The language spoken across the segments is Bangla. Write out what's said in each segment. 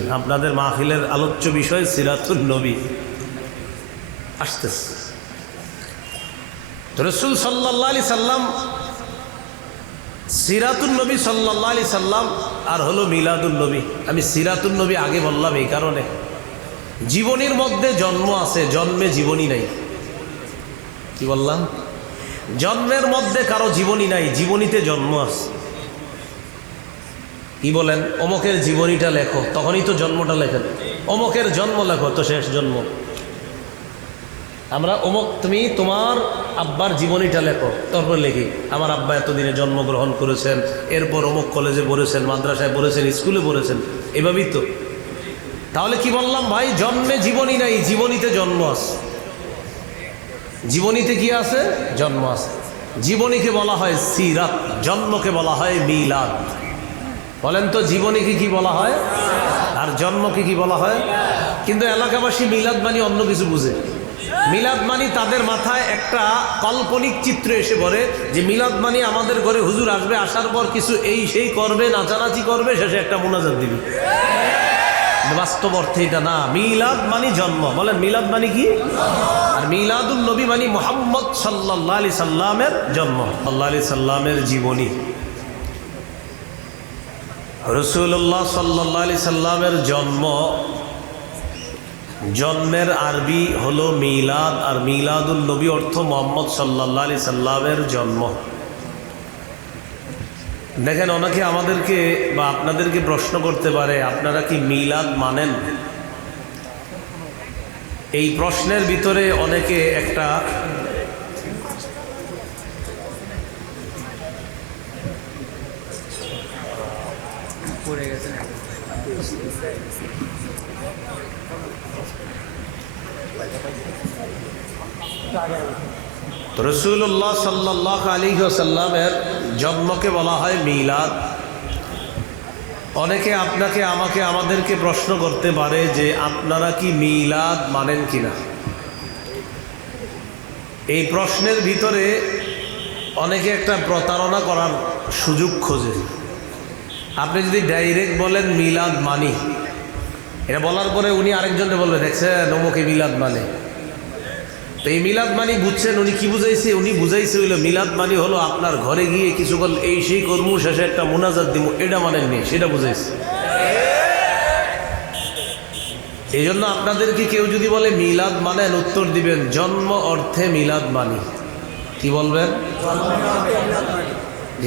আপনাদের মাহফিলের আলোচ্য বিষয় সিরাতুল নবী। আসতেছে। রসুল সাল্লাহ আলি সাল্লাম সিরাতুল নবী সাল্লাহ আলি সাল্লাম, আর হলো মিলাদুল নবী। আমি সিরাতুল নবী আগে বললাম এই কারণে। জীবনীর মধ্যে জন্ম আছে, জন্মে জীবনী নাই। কি বললাম? জন্মের মধ্যে কারও জীবনী নাই, জীবনীতে জন্ম আছে। কি বলেন? অমকের জীবনীটা লেখো, তখনই তো জন্মটা লেখেন। অমকের জন্ম লেখো, তো শেষ জন্ম। আমরা অমক, তুমি তোমার আব্বার জীবনীটা লেখো, তারপর লিখি, আমার আব্বা এতদিনে জন্মগ্রহণ করেছেন, এরপর অমুক কলেজে পড়েছেন, মাদ্রাসায় পড়েছেন স্কুলে পড়েছেন, এভাবেই তো। তাহলে কি বললাম ভাই, জন্মে জীবনী নাই, জীবনীতে জন্ম আছে। জীবনীতে কি আছে? জন্ম আছে। জীবনীকে বলা হয় সিরাত, জন্মকে বলা হয় মিলাদ। বলেন তো জীবনীকে কি কি বলা হয়? আর জন্মকে কি বলা হয়? কিন্তু এলাকাবাসী মিলাদ মানি অন্য কিছু বুঝে। মিলাদ মানি তাদের মাথায় একটা কাল্পনিক চিত্র এসে পড়ে যে মিলাদ মানি আমাদের ঘরে হুজুর আসবে, আসার পর কিছু এই সেই করবে, নাচানাচি করবে, শেষে একটা মোনাজাত দিবে। বাস্তব অর্থে এটা না। মিলাদ মানি জন্ম। বলেন, মিলাদ মানি কি? আর মিলাদুল নবী মানি মোহাম্মদ সাল্লাহ আলি সাল্লামের জন্ম। আল্লাহ আলি সাল্লামের জীবনী। রসুল্লাহ সাল্লাহ আলি সাল্লামের জন্ম, জন্মের আরবি হলো মিলাদ, আর মিলাদুল নবী অর্থ মোহাম্মদ সাল্লাহ আলি সাল্লামের জন্ম। দেখেন, অনেকে আমাদেরকে বা আপনাদেরকে প্রশ্ন করতে পারে, আপনারা কি মিলাদ মানেন? এই প্রশ্নের ভিতরে অনেকে একটা পড়ে গেছে রসুল্লাহ সাল্লাহ আলী সাল্লামের জন্মকে বলা হয় মিলাদ। অনেকে আপনাকে, আমাকে, আমাদেরকে প্রশ্ন করতে পারে যে আপনারা কি মিলাদ মানেন কিনা। এই প্রশ্নের ভিতরে অনেকে একটা প্রতারণা করার সুযোগ খোঁজে। আপনি যদি ডাইরেক্ট বলেন মিলাদ মানি, এটা বলার পরে উনি আরেকজনকে বলবে দেখছেন অমুকে মিলাদ মানে। তো এই মিলাদ মানি বুঝছেন উনি কি বুঝাইছে? উনি বুঝাইছে হইল, মিলাদ মানি হলো আপনার ঘরে গিয়ে কিছুক্ষণ এই সেই কর্ম শেষে একটা মোনাজাত দিব এটা মানেননি সেটা বুঝাইছে। এই জন্য আপনাদেরকে কেউ যদি বলে মিলাদ মানেন উত্তর দিবেন, জন্ম অর্থে মিলাদ মানি। কি বলবেন?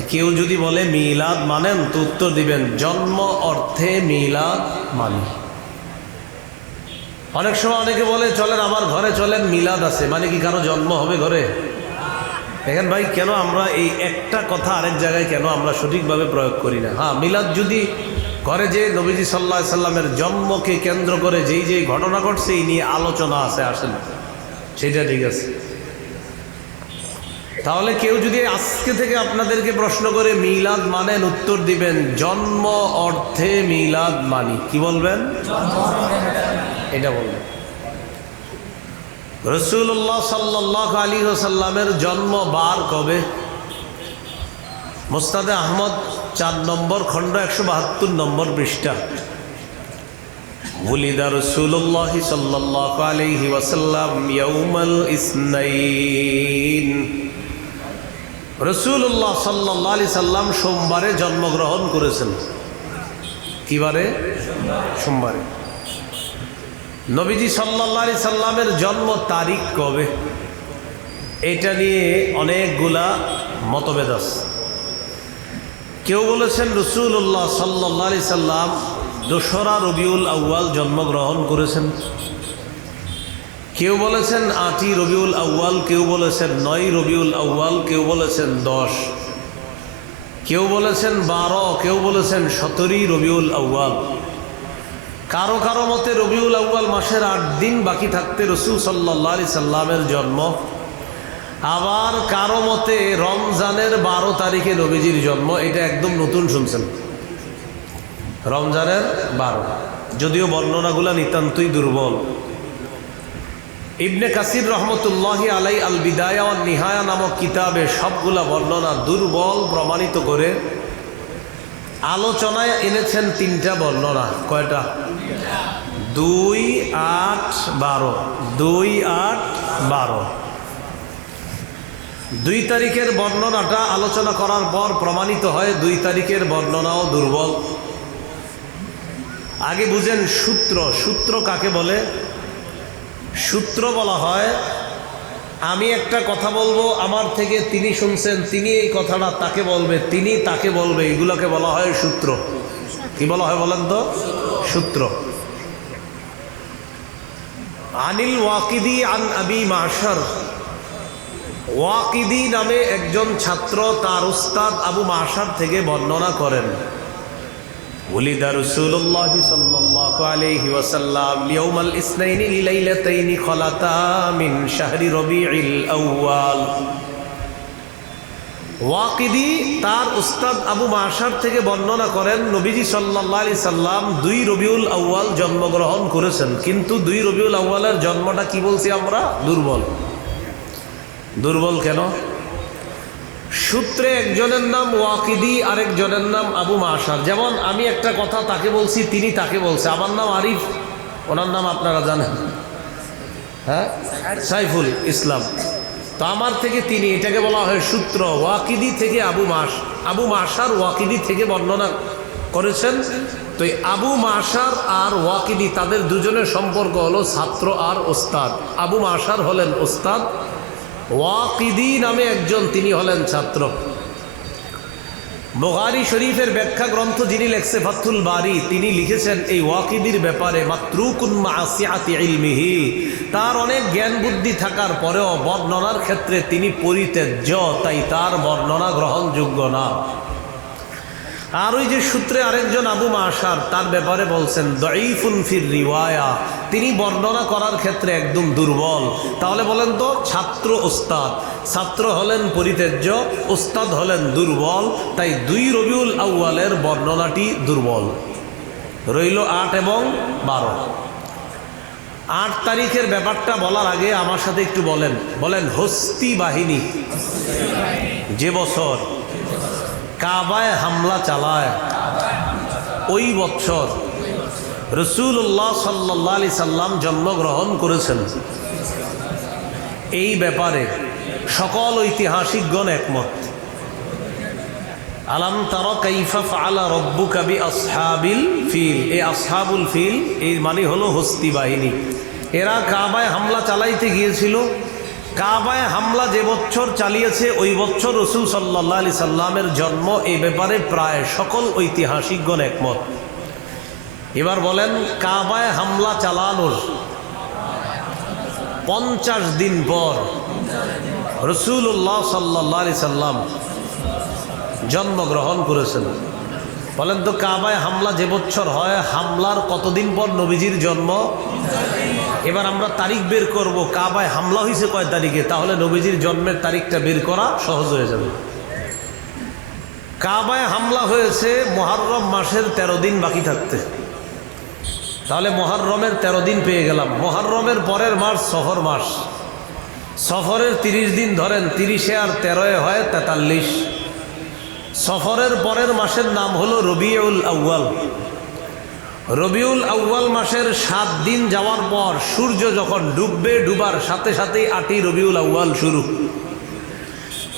কেউ যদি বলে মিলাদ মানেন, তো উত্তর দিবেন, জন্ম অর্থে মিলাদ মানি। অনেক সময় অনেকে বলে, চলেন আমার ঘরে চলেন, মিলাদ আছে। মানে কি কারও জন্ম হবে ঘরে? দেখেন ভাই, কেন আমরা এই একটা কথা আরেক জায়গায় কেন আমরা সঠিকভাবে প্রয়োগ করি না? হ্যাঁ মিলাদ যদি ঘরে যে নবীজি সাল্লাহ সাল্লামের জন্মকে কেন্দ্র করে যেই যেই ঘটনা ঘটছে, এই নিয়ে আলোচনা আছে, আসেন। সেটা ঠিক আছে। তাহলে কেউ যদি আজকে থেকে আপনাদেরকে প্রশ্ন করে মিলাদ মানেন উত্তর দিবেন জন্ম অর্থে মিলাদ মানি কি বলবেন এটা বলবেন রসুল্লাহ সাল্লাহ আলী সাল্লামের জন্ম বার কবে মোস্তাদে আহমদ চার নম্বর খণ্ড একশো বাহাত্তর নম্বর পৃষ্ঠা ولد رسول الله صلى الله عليه وسلم يوم الاثنين রসুল্লাহ সাল্লাহ আলি সাল্লাম সোমবারে জন্মগ্রহণ করেছেন। কিবারে? সোমবারে। নবীজি সাল্লাহ আলি সাল্লামের জন্ম তারিখ কবে? এটা নিয়ে অনেকগুলা মতভেদ আছে। কেউ বলেছেন রসুল্লাহ সাল্লাহ আলি সাল্লাম দোসরা রবিউল আউ্য়াল জন্মগ্রহণ করেছেন। কেউ বলেছেন আটই রবিউল আউ্য়াল, কেউ বলেছেন নয় রবিউল আউ্য়াল, কেউ বলেছেন দশ। কেউ বলেছেন বারো, কেউ বলেছেন সতেরোই রবিউল আউ্য়াল। কারও কারও মতে রবিউল আউ্য়াল মাসের আট দিন বাকি থাকতে রসুল সাল্লাহ আলি সাল্লামের জন্ম। আবার কারও মতে রমজানের বারো তারিখে নবীজির জন্ম, এটা একদম নতুন শুনছেন। রমজানের বারো। যদিও বর্ণনাগুলা নিতান্তই দুর্বল। ইবনে কাসির রহমতুল্লাহ আলাই আল বিদায়া নিহায়া নামক কিতাবে সবগুলা বর্ণনা দুর্বল প্রমাণিত করে আলোচনায় এনেছেন তিনটা বর্ণনা। কয়টা? দুই আট বারো। দুই আট বারো। দুই তারিখের বর্ণনাটা আলোচনা করার পর প্রমাণিত হয়, দুই তারিখের বর্ণনাও দুর্বল। আগে বুঝেন সূত্র। সূত্র কাকে বলে? সূত্র বলা হয় আমি একটা কথা বলবো আমার থেকে তিনি শুনছেন তিনি এই কথাটা তাকে বলবে তিনি তাকে বলবে এগুলোকে বলা হয় সূত্র কি বলা হয় বলেন তো সূত্র আনিল ওয়াকিদি আন আবি মাশার ওয়াকিদি নামে একজন ছাত্র তার উস্তাদ আবু মাশার থেকে বর্ণনা করেন ولد رسول الله صلى الله ওয়াকিদি তার উস্তাদ আবু মাসার থেকে বর্ণনা করেন, নবীজি সাল্লাহ সাল্লাম দুই রবিউল আউ্য়াল জন্মগ্রহণ করেছেন। কিন্তু দুই রবিউল আউ্য়ালের জন্মটা কি বলছি আমরা? দুর্বল। দুর্বল কেন? সূত্রে একজনের নাম ওয়াকিদি, আরেকজনের নাম আবু মাশার। যেমন আমি একটা কথা তাকে বলছি, তিনি তাকে বলছে। আমার নাম আরিফ, ওনার নাম আপনারা জানেন। হ্যাঁ? সাইফুল ইসলাম। তো আমার থেকে তিনি, এটাকে বলা হয় সূত্র, ওয়াকিদি থেকে আবু মাস আবু মাসার ওয়াকিদি থেকে বর্ণনা করেছেন। তো আবু মাসার আর ওয়াকিদি, তাদের দুজনের সম্পর্ক হলো ছাত্র আর ওস্তাদ। আবু মাসার হলেন ওস্তাদ ওয়াকিদি নামে একজন তিনি হলেন ছাত্র। বোগারি শরীফের ব্যাখ্যা গ্রন্থ যিনি লেখছে ফাতুল বারি, তিনি লিখেছেন এই ওয়াকিদির ব্যাপারে ইলমিহি। তার অনেক জ্ঞান বুদ্ধি থাকার পরেও বর্ণনার ক্ষেত্রে তিনি পরিত্যাজ্য, তাই তার বর্ণনা গ্রহণযোগ্য না। আর ওই যে সূত্রে আরেকজন আবু মাসার তার ব্যাপারে বলছেন, দঈফুন ফির রিওয়ায়া। তিনি বর্ণনা করার ক্ষেত্রে একদম দুর্বল। তাহলে বলেন তো, ছাত্র ওস্তাদ, ছাত্র হলেন পরিত্যাজ্য, ওস্তাদ হলেন দুর্বল, তাই দুই রবিউল আউ্য়ালের বর্ণনাটি দুর্বল। রইল আট এবং বারো। আট তারিখের ব্যাপারটা বলার আগে আমার সাথে একটু বলেন। বলেন, হস্তি বাহিনী। যে বছর কাবায় হামলা চালায়। ওই বছর রসুল্লাহ সাল্লাহ আলি সাল্লাম জন্মগ্রহণ করেছেন। এই ব্যাপারে সকল ঐতিহাসিকগণ একমত। আলাম তার কাইফা রব্বু ফিল। আসহাবুল ফিল এই মানে হলো হস্তি বাহিনী। এরা কাবায় হামলা চালাইতে গিয়েছিল। কাবায় হামলা যে বছর চালিয়েছে, ওই বছর রসুল সাল্লাহ আলি সাল্লামের জন্ম এই ব্যাপারে প্রায় সকল ঐতিহাসিকগণ একমত। এবার বলেন, কাবায় হামলা চালানোর পঞ্চাশ দিন পর রসুল্লাহ সাল্লাহ আলি সাল্লাম জন্মগ্রহণ করেছেন। বলেন তো, কাবায় হামলা যে বছর হয়, হামলার কতদিন পর নবীজির জন্ম? এবার আমরা তারিখ বের করব। কাবায় হামলা হয়েছে কয় তারিখে? তাহলে নবীজির জন্মের তারিখটা বের করা সহজ হয়ে যাবে। কাবায় হামলা হয়েছে মহারম মাসের ১৩ দিন বাকি থাকতে। তাহলে মহারমের ১৩ দিন পেয়ে গেলাম। মহারমের পরের মাস সফর মাস। সফরের ৩০ দিন ধরেন, তিরিশে আর তেরোয় হয় তেতাল্লিশ। সফরের পরের মাসের নাম হলো রবিউল আউ্য়াল। রবিউল আউ্য়াল মাসের সাত দিন যাওয়ার পর সূর্য যখন ডুববে ডুবার সাথে সাথেই আটি রবিউল আউ্য়াল শুরু।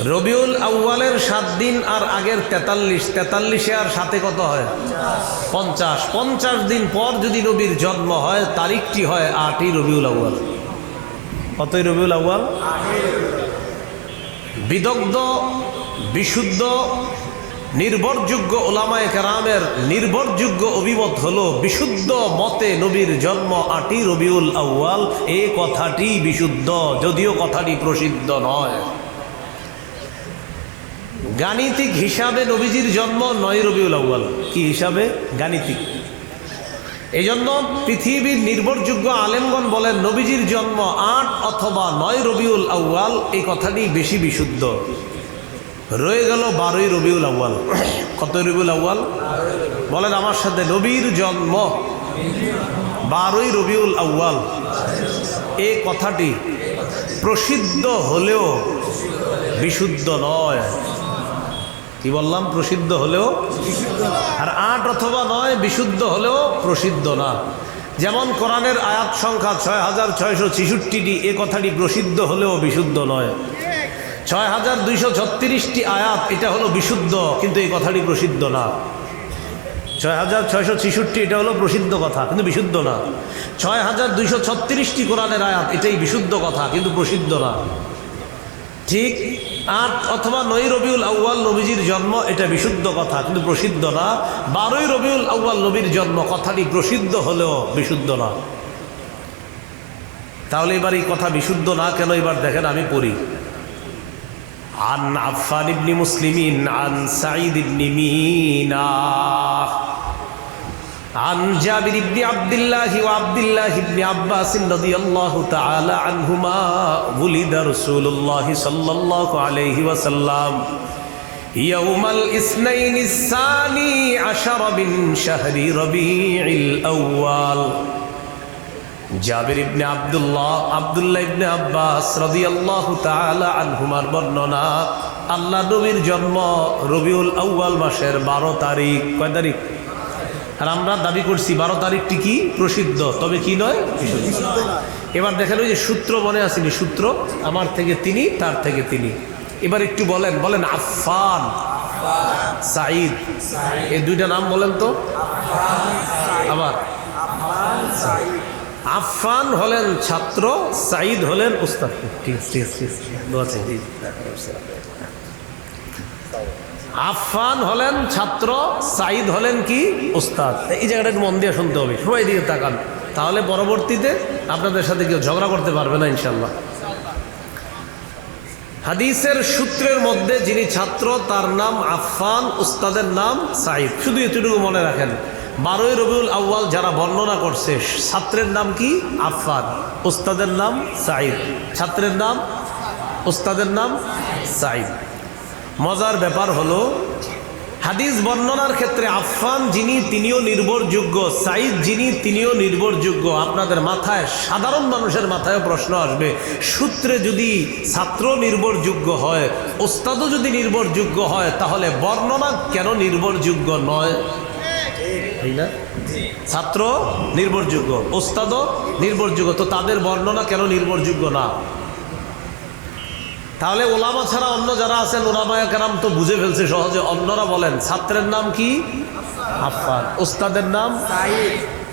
রবিউল আউ্য়ালের সাত দিন আর আগের তেতাল্লিশ তেতাল্লিশে আর সাথে কত হয়? পঞ্চাশ। পঞ্চাশ দিন পর যদি নবীর জন্ম হয় তারিখটি হয় আটই রবিউল আউ্য়াল। কতই রবিউল আউ্য়াল? বিদগ্ধ বিশুদ্ধ নির্ভরযোগ্য ওলামায় কেরামের নির্ভরযোগ্য অভিমত হল, বিশুদ্ধ মতে নবীর জন্ম আটি রবিউল আউ্য়াল। এ কথাটি বিশুদ্ধ, যদিও কথাটি প্রসিদ্ধ নয়। গাণিতিক হিসাবে নবীজির জন্ম নয় রবিউল আউ্য়াল। কি হিসাবে? গাণিতিক। এই জন্য পৃথিবীর নির্ভরযোগ্য আলেমগণ বলেন, নবীজির জন্ম আট অথবা নয় রবিউল আউ্য়াল। এই কথাটি বেশি বিশুদ্ধ। রয়ে গেল বারোই রবিউল আউ্য়াল। কত রবিউল আউ্য়াল? বলেন আমার সাথে নবীর জন্ম। বারোই রবিউল আউ্য়াল। এই কথাটি প্রসিদ্ধ হলেও বিশুদ্ধ নয়। কি বললাম? প্রসিদ্ধ হলেও? আর আট অথবা নয় বিশুদ্ধ হলেও প্রসিদ্ধ না। যেমন কোরআনের আয়াত সংখ্যা ছয় হাজার ছয়শো ছিষট্টিটি, এ কথাটি প্রসিদ্ধ হলেও বিশুদ্ধ নয়। ছয় হাজার দুইশো ছত্রিশটি আয়াত, এটা হলো বিশুদ্ধ, কিন্তু এই কথাটি প্রসিদ্ধ না। ছয় হাজার ছয়শো ছিষট্টি, এটা হলো প্রসিদ্ধ কথা, কিন্তু বিশুদ্ধ না। ছয় হাজার দুইশো ছত্রিশটি কোরআনের আয়াত, এটাই বিশুদ্ধ কথা, কিন্তু প্রসিদ্ধ না। ঠিক আট অথবা নয় রবিউল আউ্য়াল নবীজির জন্ম, এটা বিশুদ্ধ কথা, কিন্তু প্রসিদ্ধ না। বারোই রবিউল আউ্য়াল নবীর জন্ম, কথাটি প্রসিদ্ধ হলেও বিশুদ্ধ না। তাহলে এবার এই কথা বিশুদ্ধ না, কেন এবার দেখেন আমি পড়ি। عن عفان بن مسلم عن سعيد بن مينا عن جابر بن عبد الله وعبد الله بن عباس رضي الله تعالى عنهما ولد رسول الله صلى الله عليه وسلم. يوم الاثنين الثاني عشر من شهر ربيع الأول. জাবির ইবনে আব্দুল্লাহ আব্দুল্লাহ ইবনে আব্বাস রাদিয়াল্লাহু তাআলা আনহুমার বর্ণনা, আল্লাহ নবীর জন্ম রবিউল আউয়াল মাসের বারো তারিখ। কয় তারিখ? আর আমরা দাবি করছি বারো তারিখটি কি? প্রসিদ্ধ। তবে কি নয়? এবার দেখেন ওই যে সূত্র মনে আসেনি সূত্র, আমার থেকে তিনি, তার থেকে তিনি। এবার একটু বলেন বলেন আফফান, সাঈদ। এই দুইটা নাম বলেন তো। আবার। আফফান হলেন ছাত্র, সাঈদ হলেন উস্তাদ। আফফান হলেন ছাত্র সাইদ হলেন কি? উস্তাদ। এই জায়গাটা একটু মন দিয়ে শুনতে হবে, সবাই দিকে তাকান। তাহলে পরবর্তীতে আপনাদের সাথে কেউ ঝগড়া করতে পারবে না ইনশাল্লাহ হাদিসের সূত্রের মধ্যে যিনি ছাত্র, তার নাম আফফান, উস্তাদের নাম সাঈদ। শুধু এতটুকু মনে রাখেন। বারোই রবিউল আউ্য়াল যারা বর্ণনা করছে, ছাত্রের নাম কি? আফফান। উস্তাদের নাম সাইদ ছাত্রের নাম? উস্তাদের নাম সাইদ মজার ব্যাপার হলো, হাদিস বর্ণনার ক্ষেত্রে আফফান যিনি, তিনিও নির্ভরযোগ্য। সাইদ যিনি, তিনিও নির্ভরযোগ্য। আপনাদের মাথায়, সাধারণ মানুষের মাথায় প্রশ্ন আসবে, সূত্রে যদি ছাত্র নির্ভরযোগ্য হয় ওস্তাদও যদি নির্ভরযোগ্য হয়, তাহলে বর্ণনা কেন নির্ভরযোগ্য নয়? তাই না? ছাত্র নির্ভরযোগ্য, ওস্তাদও নির্ভরযোগ্য, তো তাদের বর্ণনা কেন নির্ভরযোগ্য না? তাহলে ওলামা ছাড়া অন্য যারা আছেন, ওলামায়া তো বুঝে ফেলছে সহজে। অন্যরা বলেন, ছাত্রের নাম কি? আফফান। ওস্তাদের নাম?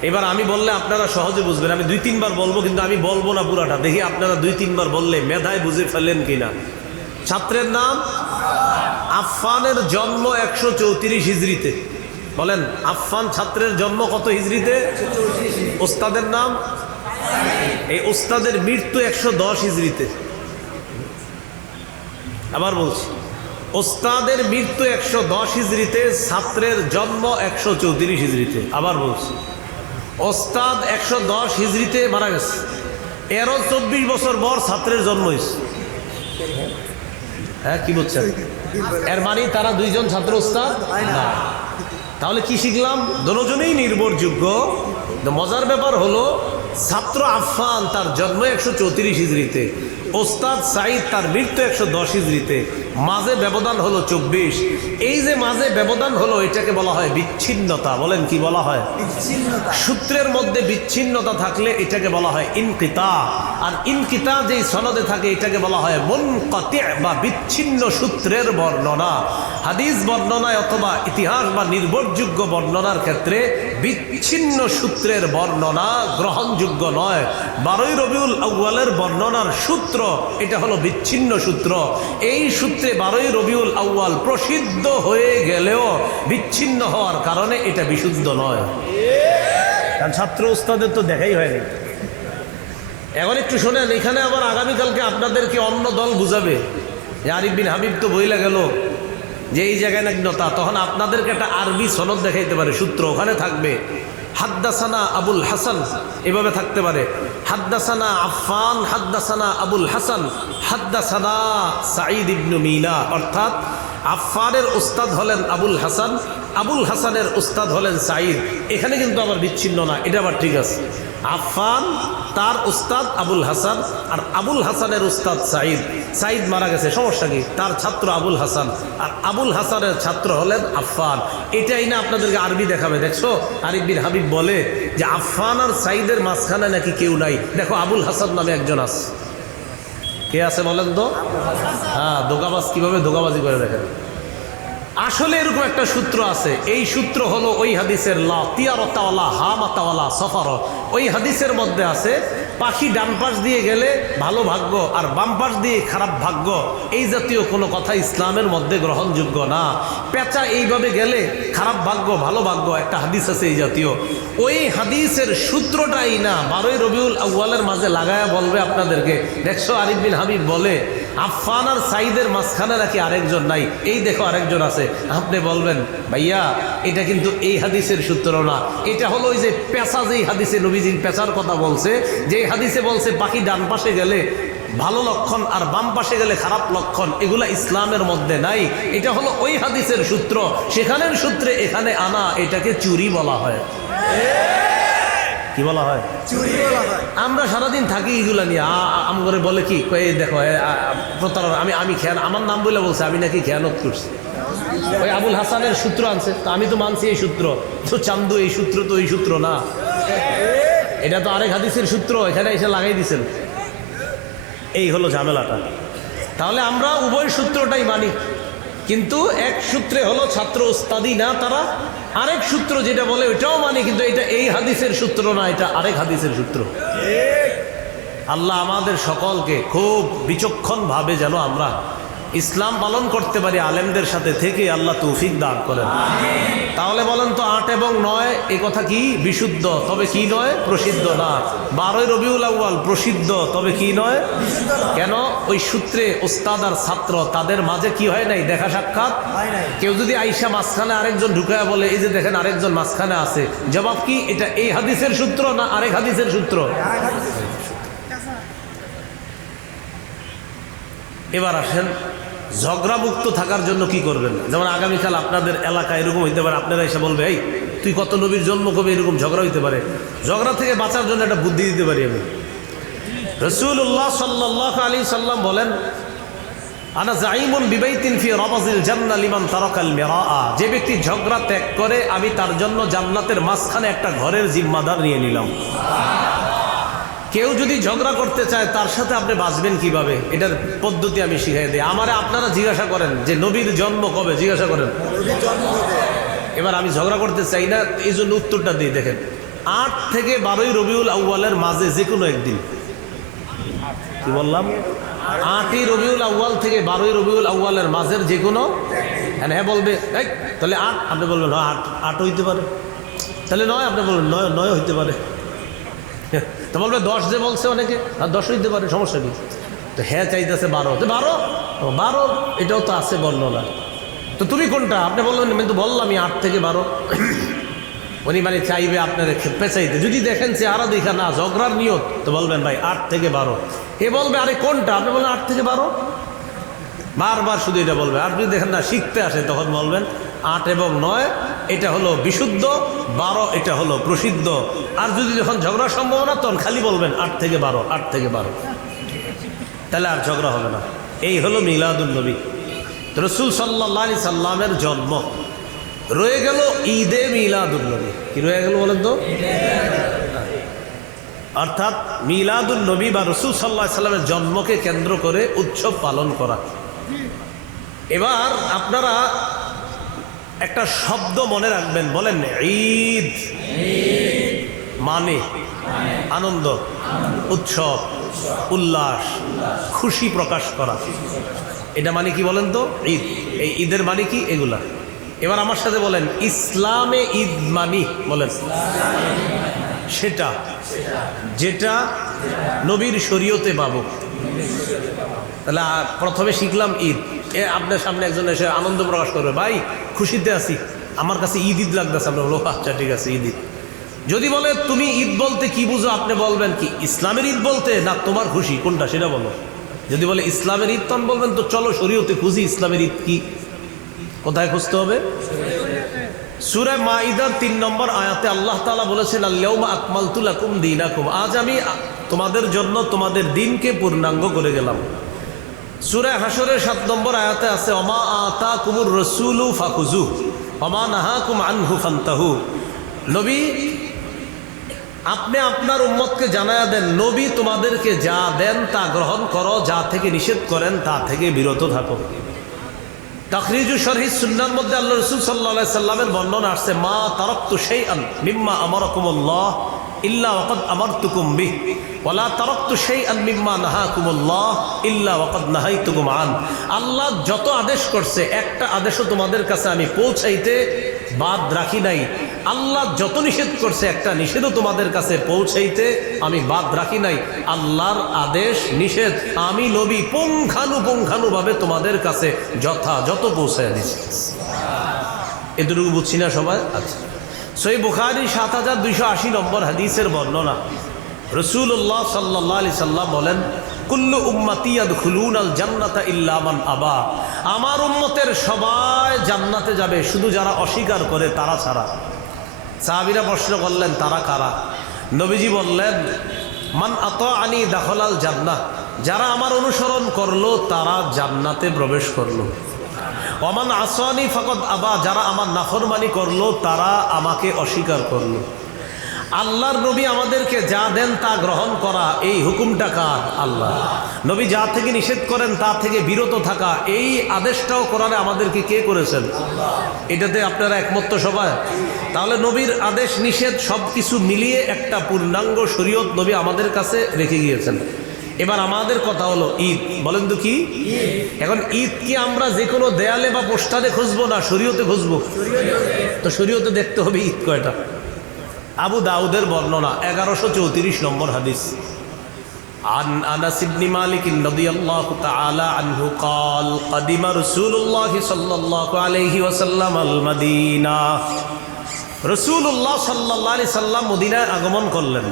এবার আমি বললে আপনারা সহজে বুঝবেন। আমি দুই তিনবার বলব, কিন্তু আমি বলব না পুরাটা। দেখি আপনারা দুই তিনবার বললে মেধায় বুঝে ফেলেন কিনা। ছাত্রের নাম? আফফানের জন্ম একশো চৌত্রিশ হিজড়িতে। বলেন আফফান ছাত্রের জন্ম কত হিজড়িতে? ওস্তাদের নাম? এই ওস্তাদের মৃত্যু একশো দশ হিজড়িতে। আবার বলছি ওস্তাদের মৃত্যু একশো দশ হিজড়িতে ছাত্রের জন্ম একশো চৌত্রিশ হিজড়িতে। আবার বলছি ওস্তাদ একশো দশ হিজড়িতে মারা গেছে। এরও চব্বিশ বছর পর ছাত্রের জন্ম হয়েছে। হ্যাঁ কি বলছেন? এর মানে তারা দুইজন ছাত্র ওস্তাদ না। তাহলে কি শিখলাম? দুজনেই নির্ভরযোগ্য। মজার ব্যাপার হলো, ছাত্র আফফান তার জন্ম একশো চৌত্রিশ হিজড়িতে। ওস্তাদ সাইদ তার মৃত্যু একশো দশ হিজড়িতে। মাঝে ব্যবধান হলো চব্বিশ। এই যে মাঝে ব্যবধান হলো এটাকে বলা হয় বিচ্ছিন্নতা। বলেন কি বলা হয়? সূত্রের মধ্যে বিচ্ছিন্নতা থাকলে এটাকে বলা হয় ইনকিতা। আর ইনকিতা যেই সনদে থাকে এটাকে বলা হয় মন বা বিচ্ছিন্ন সূত্রের বর্ণনা। হাদিস বর্ণনায় অথবা ইতিহাস বা নির্ভরযোগ্য বর্ণনার ক্ষেত্রে বিচ্ছিন্ন সূত্রের বর্ণনা গ্রহণযোগ্য নয়। বারোই রবিউল আউ্য়ালের বর্ণনার সূত্র এটা হলো বিচ্ছিন্ন সূত্র। এই সূত্রে বারোই রবিউল আউ্য়াল প্রসিদ্ধ হয়ে গেলেও বিচ্ছিন্ন হওয়ার কারণে এটা বিশুদ্ধ নয়। কারণ ছাত্র উস্তাদের তো দেখাই হয়নি। এখন একটু শোনেন এখানে আবার আগামীকালকে আপনাদেরকে অন্য দল বুঝাবে? যে আরিফ বিন হাবিব তো বইলা গেল। যে এই জায়গায় নাকি নতা, তখন আপনাদেরকে একটা আরবি সনদ দেখাইতে পারে, সূত্র ওখানে থাকবে। হাদ্দাসানা আবুল হাসান, এভাবে থাকতে পারে। হাদ্দাসানা আফফান, হাদ্দাসানা আবুল হাসান, হাদ্দাসানা সাঈদ ইবনু মিনা, অর্থাৎ আফফানের উস্তাদ হলেন আবুল হাসান, আবুল হাসানের উস্তাদ হলেন সাঈদ। এখানে কিন্তু আবার বিচ্ছিন্ন না, এটা আবার ঠিক আছে। আফফান, তার উস্তাদ আবুল হাসান আর আবুল হাসানের উস্তাদ সাইদ সাইদ মারা গেছে, সমস্যা কি? তার ছাত্র আবুল হাসান। আর আবুল হাসানের ছাত্র হলেন আফফান। এটাই না আপনাদেরকে আরবি দেখাবে, দেখছ? আরিফ বিন হাবিব বলে যে আফফান আর সাইদের মাঝখানে নাকি কেউ নাই। দেখো, আবুল হাসান নামে একজন আছে। কে আছে বলেন তো? হ্যাঁ দোকাবাজ, কীভাবে দোকাবাজি করে দেখেন? আসলে এরকম একটা সূত্র আছে। এই সূত্র হলো ওই হাদিসের লা তিয়ারতাওয়ালা হা মাতাওয়ালা সফর। ওই হাদিসের মধ্যে আছে, পাখি ডান পাশ দিয়ে গেলে ভালো ভাগ্য আর বাম পাশ দিয়ে খারাপ ভাগ্য। এই জাতীয় কোনো কথা ইসলামের মধ্যে গ্রহণযোগ্য না। পেঁচা এইভাবে গেলে খারাপ ভাগ্য, ভালো ভাগ্য, একটা হাদিস আছে এই জাতীয়। ওই হাদিসের সূত্রটাই না, বারোই রবিউল আউ্বালের মাঝে লাগায়া বলবে আপনাদেরকে। দেখছ আরিফ বিন হাবিব বলে আফফান আর সাইদের মাঝখানে নাকি আরেকজন নাই? এই দেখো আরেকজন আছে। আপনি বলবেন, ভাইয়া, এটা কিন্তু এই হাদিসের সূত্র না। এটা হলো ওই যে পেশা যেই হাদিসে নবীজির পেশার কথা বলছে যে হাদিসে বলছে পাখি ডান পাশে গেলে ভালো লক্ষণ আর বাম পাশে গেলে খারাপ লক্ষণ, এগুলা ইসলামের মধ্যে নাই। এটা হলো ওই হাদিসের সূত্র। সেখানের সূত্রে এখানে আনা এটাকে চুরি বলা হয়। কি বলা হয়? আমরা সারাদিন থাকি এগুলা নিয়ে। আম করে বলে কি দেখো প্রতারণা আমি আমি খেয়াল আমার নাম বলে বলছে, আমি নাকি খেয়ানত করছি। ওই আবুল হাসানের সূত্র আনছে, তো আমি তো মানছি এই সূত্র, তো চান্দু এই সূত্র, তো এই সূত্র না। এটা তো আরেক হাদিসের সূত্র, এখানে এসে লাগাই দিছেন। এই হলো ঝামেলাটা। তাহলে আমরা উভয় সূত্রটাই মানি। কিন্তু এক সূত্রে হলো ছাত্র উস্তাদি না তারা। আরেক সূত্র যেটা বলে ওইটাও মানে কিন্তু এটা এই হাদিসের সূত্র না এটা আরেক হাদিসের সূত্র। আল্লাহ আমাদের সকলকে খুব বিচক্ষণ ভাবে যেন আমরা ইসলাম পালন করতে পারি আলেমদের সাথে থেকে আল্লাহ তৌফিক দান করেন। তাহলে বলেন তো আট এবং নয় এ কথা কি বিশুদ্ধ তবে কি নয়? প্রসিদ্ধ না। বারোই রবিউল আউ্য়াল প্রসিদ্ধ তবে কি নয়? কেন? ওই সূত্রে ওস্তাদ আর ছাত্র তাদের মাঝে কি হয় নাই? দেখা সাক্ষাৎ? কেউ যদি আইসা মাঝখানে আরেকজন ঢুকায় বলে এই যে দেখেন আরেকজন মাঝখানে আছে। জবাব কি? এটা এই হাদিসের সূত্র না আরেক হাদিসের সূত্র। এবার আসেন ঝগড়ামুক্ত থাকার জন্য কি করবেন? যেমন আগামীকাল আপনাদের এলাকা এরকম হইতে পারে, আপনারা এসে বলবে, এই, তুই কত নবীর জন্ম কবে? এরকম ঝগড়া হইতে পারে। ঝগড়া থেকে বাঁচার জন্য একটা বুদ্ধি দিতে পারি আমি। রসুল্লাহ সাল্লাহ আলী সাল্লাম বলেন, আনা যে ব্যক্তি ঝগড়া ত্যাগ করে, আমি তার জন্য জান্নাতের মাঝখানে একটা ঘরের জিম্মাদার নিয়ে নিলাম। কেউ যদি ঝগড়া করতে চায় তার সাথে আপনি বাঁচবেন কীভাবে? এটার পদ্ধতি আমি শিখাই দিই। আমারে আপনারা জিজ্ঞাসা করেন যে নবীর জন্ম কবে? জিজ্ঞাসা করেন। এবার আমি ঝগড়া করতে চাই না এই জন্য উত্তরটা দিই দেখেন। আট থেকে বারোই রবিউল আউ্বালের মাঝে যে কোনো একদিন। কি বললাম? আটই রবিউল আউ্বাল থেকে বারোই রবিউল আউ্বালের মাঝের যে কোনো হ্যাঁ হ্যাঁ বলবে এই তাহলে আট আপনি বলবেন আট আট হইতে পারে। তাহলে নয় আপনি বলবেন নয় নয় হইতে পারে। তো বলবে দশ যে বলছে অনেকে, আর দশ হইতে পারে, সমস্যা নেই তো হ্যাঁ চাইতেছে বারো। তো বারো? বারো, এটাও তো আছে বর্ণনা। তো তুমি কোনটা? আপনি বললেন, আমি তো বললামই আট থেকে বারো। উনি মানে চাইবে আপনার পেঁচাইতে। যদি দেখেন সে আরও দেখা না, ঝগড়ার নিয়ত, তো বলবেন, ভাই, আট থেকে বারো। এ বলবে, আরে কোনটা? আপনি বলবেন আট থেকে বারো। বারবার শুধু এটা বলবে। আর যদি দেখেন না, শিখতে আসে, তখন বলবেন, আট এবং নয়, এটা হলো বিশুদ্ধ বারো, এটা হলো প্রসিদ্ধ। আর যদি যখন ঝগড়ার সম্ভাবনা তখন খালি বলবেন আট থেকে বারো, আট থেকে বারো। তাহলে আর ঝগড়া হবে না। এই হলো মিলাদুল নবী। রসুল সাল্লাহ আলি সাল্লামের জন্ম। রয়ে গেল ঈদে মিলাদুল নবী। কি রয়ে গেল বলেন তো? অর্থাৎ মিলাদুল নবী বা রসুল সাল্লাহ সাল্লামের জন্মকে কেন্দ্র করে উৎসব পালন করা। এবার আপনারা একটা শব্দ মনে রাখবেন, বলেন ঈদ। মানে আনন্দ, উৎসব, উল্লাস, খুশি প্রকাশ করা। এটা মানে কি বলেন তো? ঈদ। এই ঈদের মানে কি? এগুলা। এবার আমার সাথে বলেন, ইসলামে ঈদ মানি, বলেন। সেটা যেটা নবীর শরীয়তে পাবো। তাহলে প্রথমে শিখলাম ঈদ। এ আপনার সামনে একজন এসে আনন্দ প্রকাশ করবে, ভাই, খুশিতে আছি। আমার কাছে ঈদ ঈদ লাগতেছে। আমরা বলব আচ্ছা ঠিক আছে, ঈদ ঈদ। যদি বলে, তুমি ঈদ বলতে কি বুঝো? আপনি বলবেন কি, ইসলামের ঈদ বলতে? না, তোমার খুশি। কোনটা, সেটা বলো। যদি বলে, ইসলামের ঈদ? তখন বলবেন, তো চলো, শরীয়তে খুঁজি, ইসলামের ঈদ কি? কোথায় খুঁজতে হবে? সুরায় মাইদার তিন নম্বর আয়াতে আল্লাহ তালা বলেছেন আল্লাউমা আকমালতুল আকুম দিন আজ আমি তোমাদের জন্য তোমাদের দিনকে পূর্ণাঙ্গ করে গেলাম। সুরায় হাসরের সাত নম্বর আয়াতে আছে, অমা আতা কুমুর রসুলু ফাকুজু অমা নাহা কুম আনহু ফান্তাহু। নবী, আপনি আপনার উম্মতকে জানায়া দেন, নবী তোমাদেরকে যা দেন তা গ্রহণ করো, যা থেকে নিষেধ করেন তা থেকে বিরত থাকো। তাকরিজু শরহিদ সুন্নার মধ্যে আল্লাহ রসুল সাল্লাহ সাল্লামের বর্ণনা আসছে, মা তারক্তু সেই আন মিম্মা আমারকুমুল্লাহ ইল্লা ওয়াকাদ আমারতুকুম নাহাইতুকুম আন। আল্লাহ যত আদেশ করছে, একটা আদেশও তোমাদের কাছে আমি পৌঁছাইতে বাদ রাখি নাই। আল্লাহ যত নিষেধ করছে, একটা নিষেধও তোমাদের কাছে পৌঁছাইতে আমি বাদ রাখি নাই। আল্লাহর আদেশ নিষেধ। আমি লবি নবী পুঙ্খানুপুঙ্খানুভাবে তোমাদের কাছে যথাযথ পৌঁছায় দিচ্ছি এতটুকু বুঝছি না সবাই? আচ্ছা। সই বুখারি সাত হাজার দুইশো আশি নম্বর হাদিসের বর্ণনা। রসুল্লাহ সাল্লাহ আলি সাল্লাম বলেন, কুল্লু উম্মাতিয়াদ খুলুন আল জান্নাতা ইল্লামান আবা। আমার উম্মতের সবাই জান্নাতে যাবে, শুধু যারা অস্বীকার করে তারা ছাড়া। সাহাবিরা প্রশ্ন করলেন, তারা কারা? নবীজি বললেন, মান আত আনি দাখলাল জান্নাত যারা আমার অনুসরণ করল, তারা জান্নাতে প্রবেশ করল। অমান আসনি ফকত আবা। যারা আমার নাফরমানি করল, তারা আমাকে অস্বীকার করল। আল্লাহর নবী আমাদেরকে যা দেন তা গ্রহণ করা এই হুকুমটা কার? আল্লাহ। নবী যা থেকে নিষেধ করেন তা থেকে বিরত থাকা এই আদেশটাও করারে আমাদেরকে কে করেছেন? এটাতে আপনারা একমত সবাই? তাহলে নবীর আদেশ নিষেধ সব কিছু মিলিয়ে একটা পূর্ণাঙ্গ শরীয়ত নবী আমাদের কাছে রেখে গিয়েছেন। এবার আমাদের কথা হলো ঈদ। বলেন তো কি? এখন ঈদ কি আমরা যে কোনো দেয়ালে বা পোস্টারে খুঁজবো না শরীয়তে খুঁজবো? তো শরীয়তে দেখতে হবে ঈদ কয়টা। আবু দাউদের বর্ণনা এগারোশো চৌত্রিশ নম্বর হাদিস عن انس بن مالك رضي الله تعالى عنه قال قدم رسول الله صلى الله عليه وسلم المدينه رسول الله صلى الله عليه وسلم মদিনায় আগমন করলেন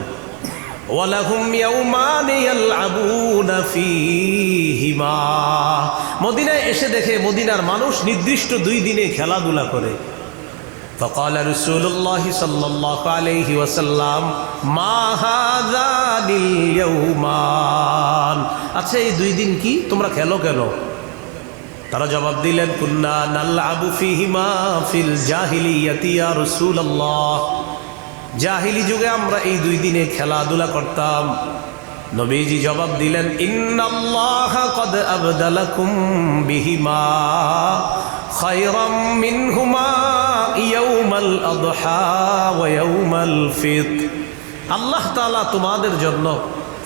ওয়ালাহুম ইয়াউমান ইয়ালআবুনা ফীহিমা মদিনায় এসে দেখে মদিনার মানুষ নির্দিষ্ট দুই দিনে খেলাধুলা করে فقال رسول الله صلى الله عليه وسلم ما هذان اليومان আচ্ছা এই দুই দিন কি তোমরা খেলো কেন তারা জবাব দিলেন কুন্না নাল্লাবু ফিহিমা ফিল জাহিলিয়াতি ইয়া রাসূলুল্লাহ জাহিলি যুগে আমরা এই দুই দিনে খেলাধুলা করতাম নবীজি জবাব দিলেন ইন্নাল্লাহ কদ আবদালাকুম বিহিমা খায়রাম মিনহুমা ফিত্র। আল্লাহ তাআলা তোমাদের জন্য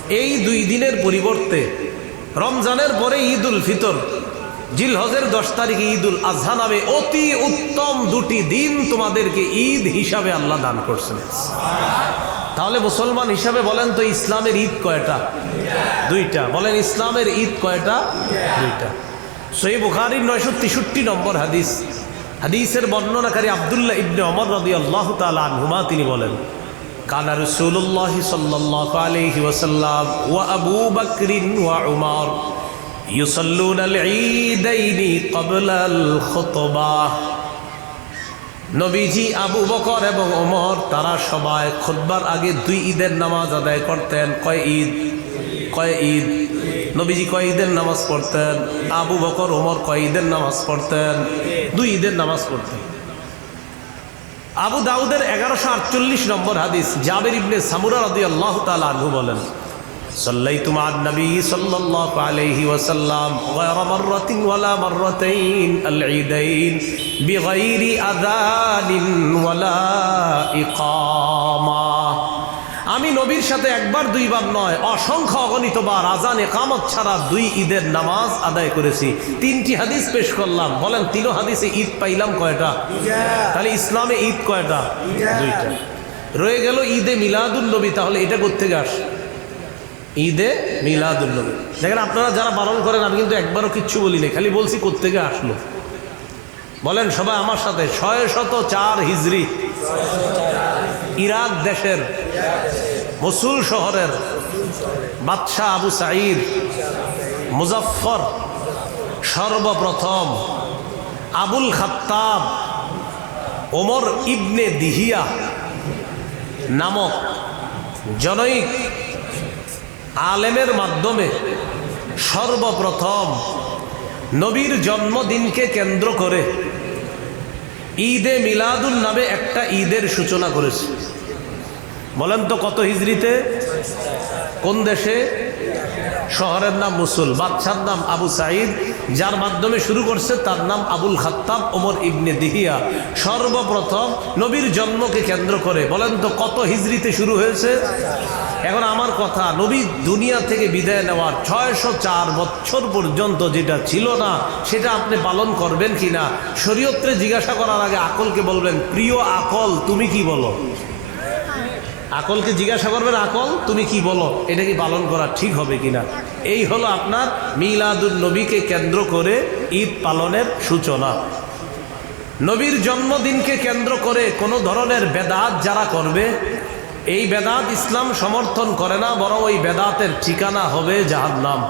এই দুই দিনের পরিবর্তে রমজানের পরে ঈদুল ফিতর, জিলহজের দশ তারিখে ঈদুল আজহা নামে অতি উত্তম দুটি দিন তোমাদেরকে ঈদ হিসাবে আল্লাহ দান করছেন। তাহলে মুসলমান হিসাবে বলেন তো ইসলামের ঈদ কয়টা? দুইটা। বলেন ইসলামের ঈদ কয়টা? দুইটা। সই বুখারির নয়শো তেষট্টি নম্বর হাদিস। হাদিসের বর্ণনাকারী আবদুল্লাহ ইবনে অমর রদি আল্লাহ তালুমা তিনি বলেন, কানা রসুল্লাহ সাল্লাহ আলহি ওসাল্লাম ওয়া আবু বকরিন ওয়া উমার ইউসল্লুন আল ঈদাইনি কবলাল খুতবাহ নবীজি আবু বকর এবং ওমর, তারা সবাই খুতবার আগে দুই ঈদের নামাজ আদায় করতেন। কয় ঈদ? কয় ঈদ? নবীজি কয় নামাজ পড়তেন? আবু বকর, ওমর কয় নামাজ পড়তেন? দুই ঈদের নামাজ পড়তেন। আবু দাউদের এগারোশো আটচল্লিশ নম্বর হাদিস, জাবের ইবনে সামুরা রদি আল্লাহ তালু বলেন সাল্লাই তোমার নবী সাল্লাল্লাহু আলাইহি আমি নবীর সাথে একবার, দুইবার নয়, অসংখ্য অগণিতবার আজান একামত ছাড়া দুই ঈদের নামাজ আদায় করেছি। তিনটি হাদিস পেশ করলাম। বলেন তিন হাদিসে ঈদ পাইলাম কয়টা? তাহলে ইসলামে ঈদ কয়টা? দুইটা। রয়ে গেল ঈদে মিলাদুল নবী, তাহলে এটা কোথেকে আসে? ঈদে মিলাদুল্নবী দেখেন, আপনারা যারা বারণ করেন, আমি কিন্তু একবারও কিচ্ছু বলি নাই, খালি বলছি কোত্থেকে আসলো। বলেন, সবাই আমার সাথে ছয় শত চার হিজড়ি ইরাক দেশের মসুল শহরের বাদশাহ আবু সাঈদ মুজাফর সর্বপ্রথম আবুল খাত্তাব, ওমর ইবনে দিহিয়া নামক জনৈক আলেমের মাধ্যমে সর্বপ্রথম নবীর জন্মদিনকে কেন্দ্র করে ঈদে মিলাদুল নামে একটা ঈদের সূচনা করেছে। বলেন তো কত হিজড়িতে? কোন দেশে? শহরের নাম মুসুল, বাদশার নাম আবু সাঈদ, যার মাধ্যমে শুরু করছে তার নাম আবুল খাত্তাব, ওমর ইবনে দিহিয়া। সর্বপ্রথম নবীর জন্মকে কেন্দ্র করে, বলেন তো কত হিজড়িতে শুরু হয়েছে? এখন আমার কথা, নবী দুনিয়া থেকে বিদায় নেওয়ার ছয়শো চার বছর পর্যন্ত যেটা ছিল না, সেটা আপনি পালন করবেন কি না শরীয়ত্রে জিজ্ঞাসা করার আগে আকলকে বলবেন, প্রিয় আকল, তুমি কি বলো? আকলকে জিজ্ঞাসা করবেন, আকল, তুমি কি বলো? এটা কি পালন করা ঠিক হবে কিনা? এই হলো আপনার মিলাদুল নবীকে কেন্দ্র করে ঈদ পালনের সূচনা। নবীর জন্মদিনকে কেন্দ্র করে কোনো ধরনের বেদাত যারা করবে, এই বেদাত ইসলাম সমর্থন করে না, বরং ওই বেদাতের ঠিকানা হবে জাহান্নাম।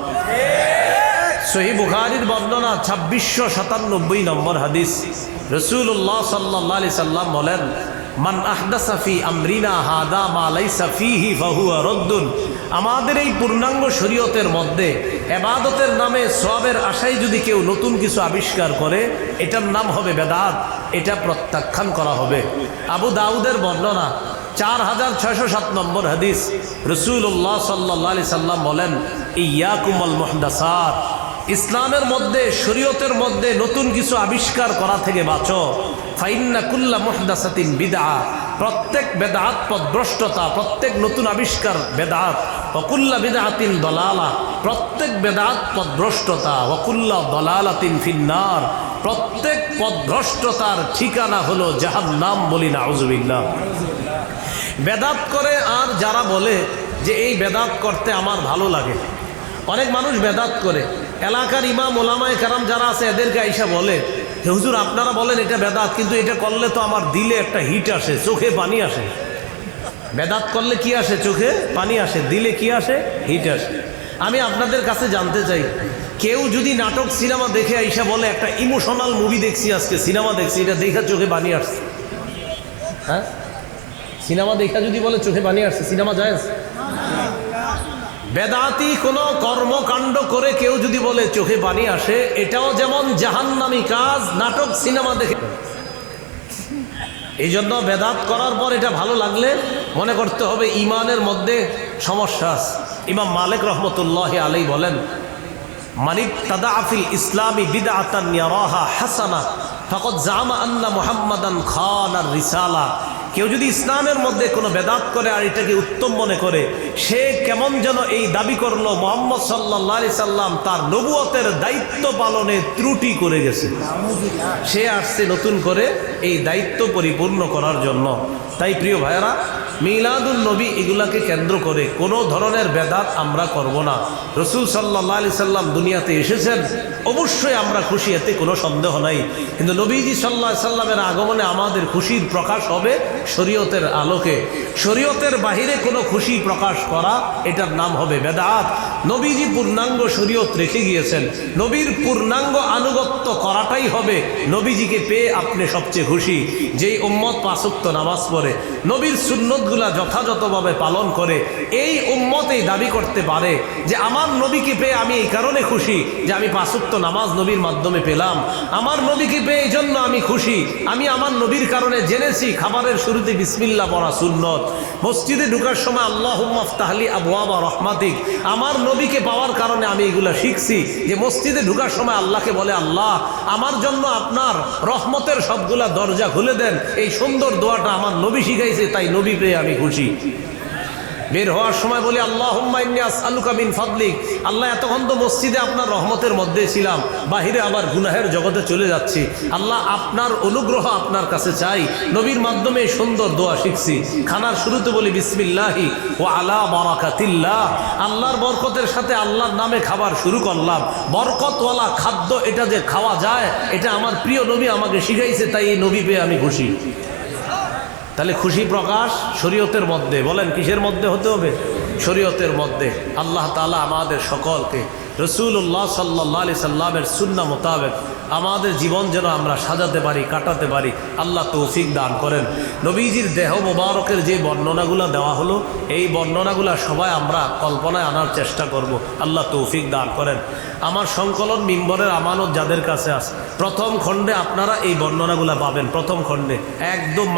সহি বুখারির বর্ণনা, ছাব্বিশশো সাতানব্বই নম্বর হাদিস। রসুল্লাহ সাল্লাহ সাল্লাম বলেন মান আহদাসাফি আমরিনা হাদা মালাই সাফিহি ফাহুয়া রদ্দুন। আমাদের এই পূর্ণাঙ্গ শরীয়তের মধ্যে এবাদতের নামে সবের আশায় যদি কেউ নতুন কিছু আবিষ্কার করে, এটার নাম হবে বেদাত, এটা প্রত্যাখ্যান করা হবে। আবু দাউদের বর্ণনা, চার হাজার ছয়শো সাত নম্বর হাদিস রসুল্লাহ সাল্লাহ আলি সাল্লাম বলেন ইয়াকুমল মোহদাসার ইসলামের মধ্যে, শরীয়তের মধ্যে নতুন কিছু আবিষ্কার করা থেকে বাঁচো। ফাইন্না কুল্লা মোহদাসাতিন বিদা প্রত্যেক বেদাত পদভ্রষ্টতা, প্রত্যেক নতুন আবিষ্কার বেদাত অকুল্লা বিদাহাতিন দলালা। প্রত্যেক বেদাত পদভ্রষ্টতা অকুল্লা দলালাতিন ফিন্নার। প্রত্যেক পদভ্রষ্টতার ঠিকানা হলো জাহান নাম বলি না আউজবিল্লাহ বেদাত করে আর যারা বলে যে এই বেদাত করতে আমার ভালো লাগে। অনেক মানুষ বেদাত করে। এলাকার ইমাম, ওলামায় কারাম যারা আছে, এদেরকে আইসা বলে যে হুজুর, আপনারা বলেন এটা বেদাত, কিন্তু এটা করলে তো আমার দিলে একটা হিট আসে, চোখে পানি আসে। বেদাত করলে কি আসে চোখে? পানি আসে, দিলে কি আসে? হিট আসে। আমি আপনাদের কাছে জানতে চাই, কেউ যদি নাটক, সিনেমা দেখে আইসা বলে, একটা ইমোশনাল মুভি দেখছি আজকে, সিনেমা দেখছি, এটা দেখা চোখে পানি আসছে। হ্যাঁ? সিনেমা দেখা যদি বলে, চোখে পানি আসছে, সিনেমা যায় বেদাতি কোনো কর্মকাণ্ড করে কেউ যদি বলে চোখে পানি আসে, এটাও যেমন জাহান্নামি কাজ, নাটক, সিনেমা দেখে। এই জন্য বেদাত করার পর এটা ভালো লাগলে মনে করতে হবে ইমানের মধ্যে সমস্যা আছে। ইমাম মালিক রহমতুল্লাহ আলাই বলেন, মানিক তাদা আফিল ইসলামী বিদাতান ইয়ারাহা হাসানা ফকত জামা আন্না মুহাম্মাদান খান আর রিসালা। কেউ যদি ইসলামের মধ্যে কোনো বেদাত করে আর এটাকে উত্তম মনে করে, সে কেমন যেন এই দাবি করল, মোহাম্মদ সাল্লাহ সাল্লাম তার নবুয়তের দায়িত্ব পালনে ত্রুটি করে গেছে। সে আসছে নতুন করে এই দায়িত্ব পরিপূর্ণ করার জন্য। তাই প্রিয় ভাইয়েরা মিলাদুল নবী এগুলাকে কেন্দ্র করে কোনো ধরনের বেদাত আমরা করব না। রসুল সাল্লাহ আলি সাল্লাম দুনিয়াতে এসেছেন, অবশ্যই আমরা খুশি, এতে কোনো সন্দেহ নাই। কিন্তু নবীজি সাল্লাহ সাল্লামের আগমনে আমাদের খুশির প্রকাশ হবে শরীয়তের আলোকে। শরীয়তের বাহিরে কোনো খুশি প্রকাশ করা, এটার নাম হবে বেদাত। নবীজি পূর্ণাঙ্গ শরীয়ত রেখে গিয়েছেন। নবীর পূর্ণাঙ্গ আনুগত্য করাটাই হবে নবীজিকে পেয়ে আপনি সবচেয়ে খুশি। যেই উম্মত পাঁচক্ত নামাজ পড়ে, নবীর সুন্নতগুলা যথাযথভাবে পালন করে, এই উম্মত এই দাবি করতে পারে যে আমার নবীকে পেয়ে আমি এই কারণে খুশি যে আমি পাঁচক্ত নামাজ নবীর মাধ্যমে পেলাম। আমার নবীকে পেয়ে এই জন্য আমি খুশি। আমি আমার নবীর কারণে জেনেছি খাবারের শুরুতে বিসমিল্লা পড়া সুন্নত। মসজিদে ঢুকার সময় আল্লাহ তাহলি আবহাওয়া রহমাতিক। আমার নবীকে পাওয়ার কারণে আমি এগুলো শিখছি যে মসজিদে ঢুকার সময় আল্লাহকে বলে, আল্লাহ, আমার জন্য আপনার রহমতের সবগুলা দরজা খুলে দেন। এই সুন্দর দোয়াটা আমার নবী শিখাইছে, তাই নবী পেয়ে আমি খুশি। বের হওয়ার সময় বলি আল্লাহ আলুকা বিন ফাদলিক। আল্লাহ এতক্ষণ তো মসজিদে আপনার রহমতের মধ্যে ছিলাম, বাহিরে আবার গুনাহের জগতে চলে যাচ্ছি। আল্লাহ আপনার অনুগ্রহ আপনার কাছে চাই। নবীর মাধ্যমে সুন্দর দোয়া শিখছি। খানার শুরুতে বলি, বিসমিল্লাহি ও আলা বরাকাতিল্লাহ। আল্লাহর বরকতের সাথে আল্লাহর নামে খাবার শুরু করলাম। বরকতওয়ালা খাদ্য এটা যে খাওয়া যায়, এটা আমার প্রিয় নবী আমাকে শিখাইছে, তাই এই নবী পেয়ে আমি খুশি। তাহলে খুশি প্রকাশ শরীয়তের মধ্যে। বলেন, কিসের মধ্যে হতে হবে? শরীয়তের মধ্যে। আল্লাহ তালা আমাদের সকলকে রসুল্লাহ সাল্লাহ আলি সাল্লামের সুন্না মোতাবেক আমাদের জীবন যেন আমরা সাজাতে পারি, কাটাতে পারি, আল্লাহ তৌফিক দান করেন। নবীজির দেহ মোবারকের যে বর্ণনাগুলো দেওয়া হলো, এই বর্ণনাগুলো সবাই আমরা কল্পনায় আনার চেষ্টা করব। আল্লাহ তৌফিক দান করেন। আমার সংকলন মিম্বরের আমানত যাদের কাছে আছে, প্রথম খণ্ডে আপনারা এই বর্ণনাগুলো পাবেন, প্রথম খণ্ডে। একদম